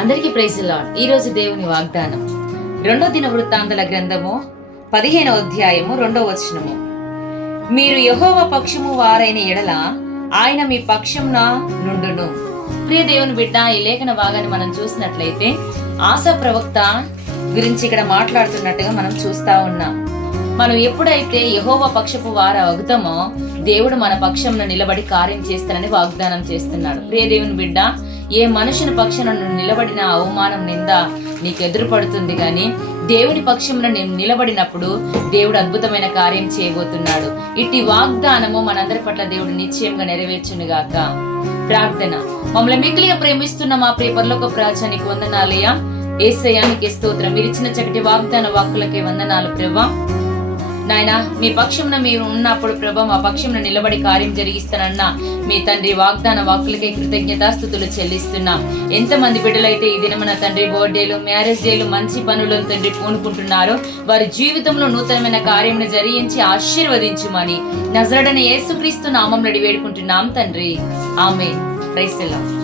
అందరికీ praise the lord. ఈ రోజు దేవుని వాగ్దానం 2వ దినవృత్తాంతాల గ్రంథము 15వ అధ్యాయము 2వ వచనము. మీరు యెహోవా పక్షము వారైన ఎడల ఆయన మీ పక్షమున నుండును. ప్రియ దేవుని బిడ్డ, ఈ లేఖన భాగాన్ని మనం చూసినట్లయితే ఆశా ప్రవక్త గురించి ఇక్కడ మాట్లాడుతున్నట్టుగా మనం చూస్తా ఉన్నాం. మనం ఎప్పుడైతే యెహోవా పక్షపు వార అవుతామో దేవుడు మన పక్షంలో నిలబడి కార్యం చేస్తానని వాగ్దానం చేస్తున్నాడు. ప్రియ దేవుని బిడ్డ, ఏ మనుషుని పక్షాన నిలబడిన అవమానం నింద నీకు ఎదురు పడుతుంది, కానీ దేవుని పక్షంలో నేను నిలబడినప్పుడు దేవుడు అద్భుతమైన కార్యం చేయబోతున్నాడు. ఇట్టి వాగ్దానము మనందరి పట్ల దేవుడు నిశ్చయంగా నెరవేర్చునుగాక. ప్రార్థన. మమ్మల్ని మిక్కిలిగా ప్రేమిస్తున్న మా ప్రియ పరలోక రాజా, నీకు వందనాలయ్యా. యేసయ్యా, నీకే స్తోత్రం. మీరు ఇచ్చిన చక్కటి వాగ్దాన వాక్కులకే వందనాలు ప్రభా. నాయనా, మీ పక్షంలో మీరు ఉన్నప్పుడు ప్రభా మా పక్షంలో నిలబడి కార్యం జరిగిస్తానన్న మీ తండ్రి వాగ్దాన వాక్కులకే కృతజ్ఞతాస్తుతులు చెల్లిస్తున్నాం. ఎంతమంది బిడ్డలైతే ఈ దినమున తండ్రి బర్త్డేలు, మ్యారేజ్ డేలు, మంచి పనులను తండ్రి పూనుకుంటున్నారో వారి జీవితంలో నూతనమైన కార్యమును జరిగించి ఆశీర్వదించుమని నజరేయుడైన యేసుక్రీస్తు నామములో వేడుకుంటున్నాం తండ్రి. ఆమేన్. Praise the lord.